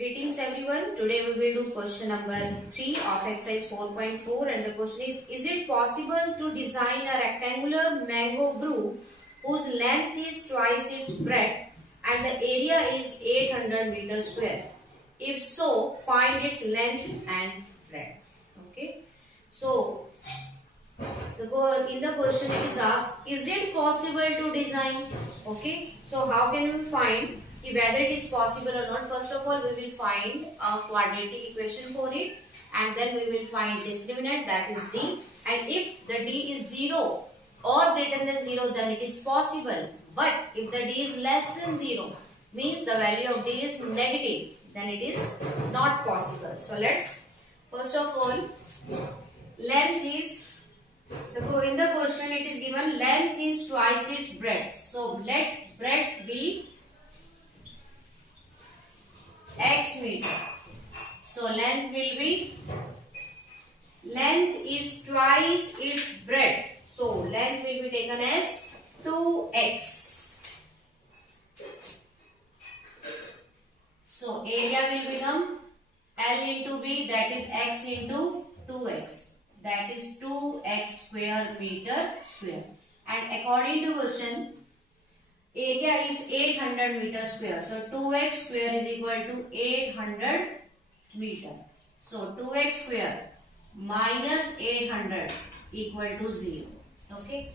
Greetings everyone. Today we will do question number 3 of exercise 4.4 and the question is it possible to design a rectangular mango group whose length is twice its breadth and the area is 800 meters square? If so, find its length and breadth. Okay. So, in the question it is asked, is it possible to design? Okay. So, how can we find whether it is possible or not? First of all, we will find a quadratic equation for it and then we will find discriminant, that is d, and if the d is 0 or greater than 0 then it is possible, but if the d is less than 0 means the value of d is negative, then it is not possible. So let's first of all, length is, in the question it is given length is twice its breadth. So let breadth be x meter. So length will be, length is twice its breadth. So length will be taken as 2x. So area will become L into B, that is x into 2x. That is 2x square meter square. And according to question, area is 800 meter square. So 2x square is equal to 800 meter. So 2x square minus 800 equal to 0. Okay.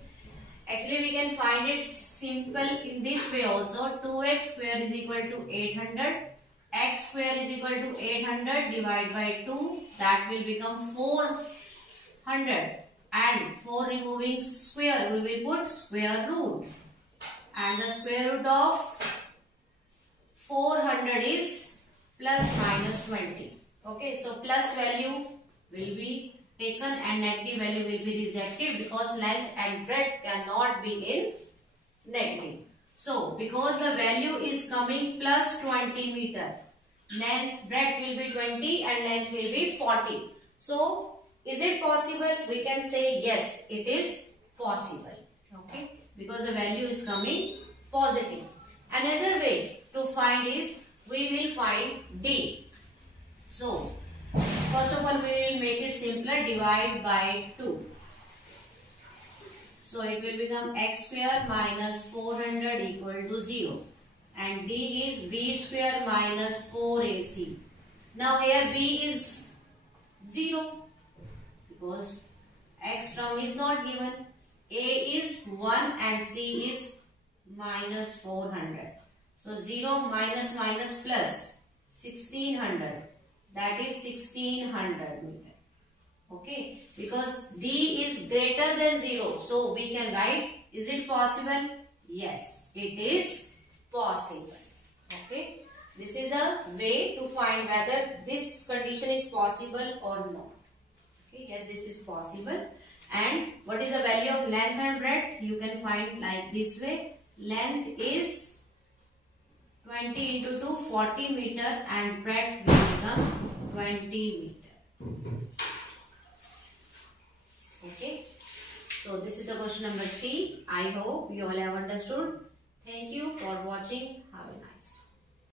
Actually we can find it simple in this way also. 2x square is equal to 800. X square is equal to 800 divided by 2. That will become 400. And for removing square we will put square root. And the square root of 400 is plus minus 20. Okay, so plus value will be taken and negative value will be rejected because length and breadth cannot be in negative. So, because the value is coming plus 20 meter, breadth will be 20 and length will be 40. So, is it possible? We can say yes, it is possible. Okay. Because the value is coming positive. Another way to find is, we will find d. So, first of all we will make it simpler, divide by 2. So, it will become x square minus 400 equal to 0. And d is b square minus 4ac. Now, here b is 0 because x term is not given. A is 1 and C is minus 400. So 0 minus minus plus 1600. That is 1600 meter. Okay. Because D is greater than 0. So we can write, is it possible? Yes, it is possible. Okay. This is the way to find whether this condition is possible or not. Okay. Yes, this is possible. And what is the value of length and breadth? You can find like this way. Length is 20 into 2, 40 meter and breadth will become 20 meter. Okay. So this is the question number 3. I hope you all have understood. Thank you for watching. Have a nice day.